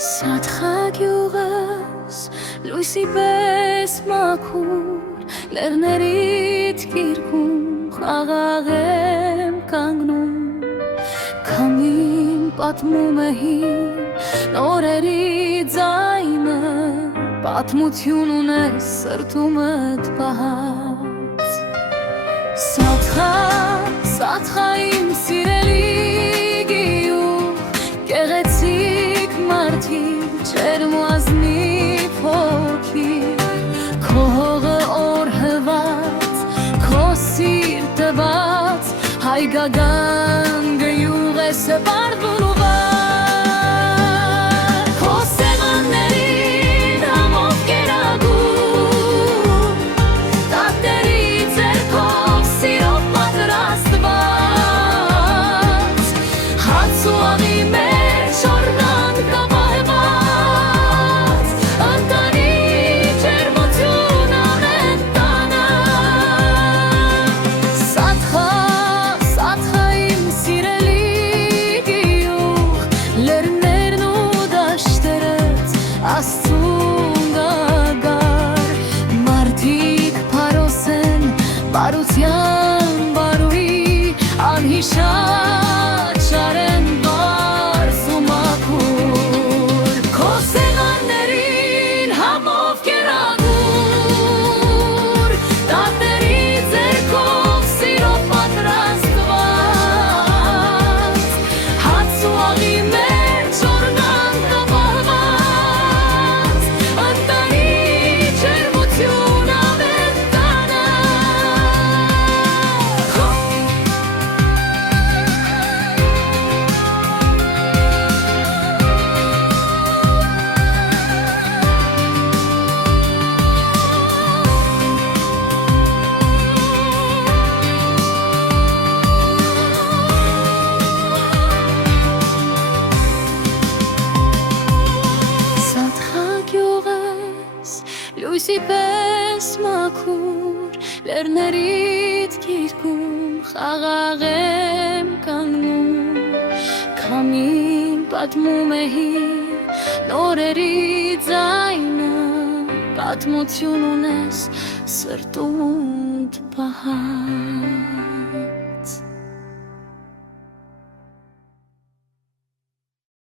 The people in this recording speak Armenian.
Սաթխակ յուղս լույսի պես մաքուր լեռներիդ կիրքում խաղաղ եմ կանգնում Քամին պատմում է հին նորերի ձայնը Պատմություն ունես սրտումդ պահած Սաթխա իմ սիրելի գիյուղ Գեղեցիկ մարդիկ ջերմ ու ազնիվ հոգի Քո հողը օրհված, քո սիրտը բաց Հայկական գյուղ է սպառվում ու վար Քո սեղաններին համով կերակուր Տատերի ձեռքով սիրով պատրաստված Հաց ու աղի մեջ օրնան կապահված Ընտանի ջերմություն ամեն տանը Սաթխա իմ սիրելի գիյուղ Լեռներն ու դաշտերդ Աստծուն գագար Մարդիկ փարոս են բարության բարուի Անհիշաճար են բարս ու մաքուր Քո սեղաններին համով կերակուր Տատերի ձեռքով սիրով պատրաստված Հաց ու աղի մեջ օրնան կապահված Ընտանի ջերմություն ամեն տանը Սաթխակ յուղս լույսի պես մաքուր Լեռներիդ կիրքում խաղաղ եմ կանգնում Քամին պատմում է հին նորերի ձայնը Պատմություն ունես սրտումդ պահած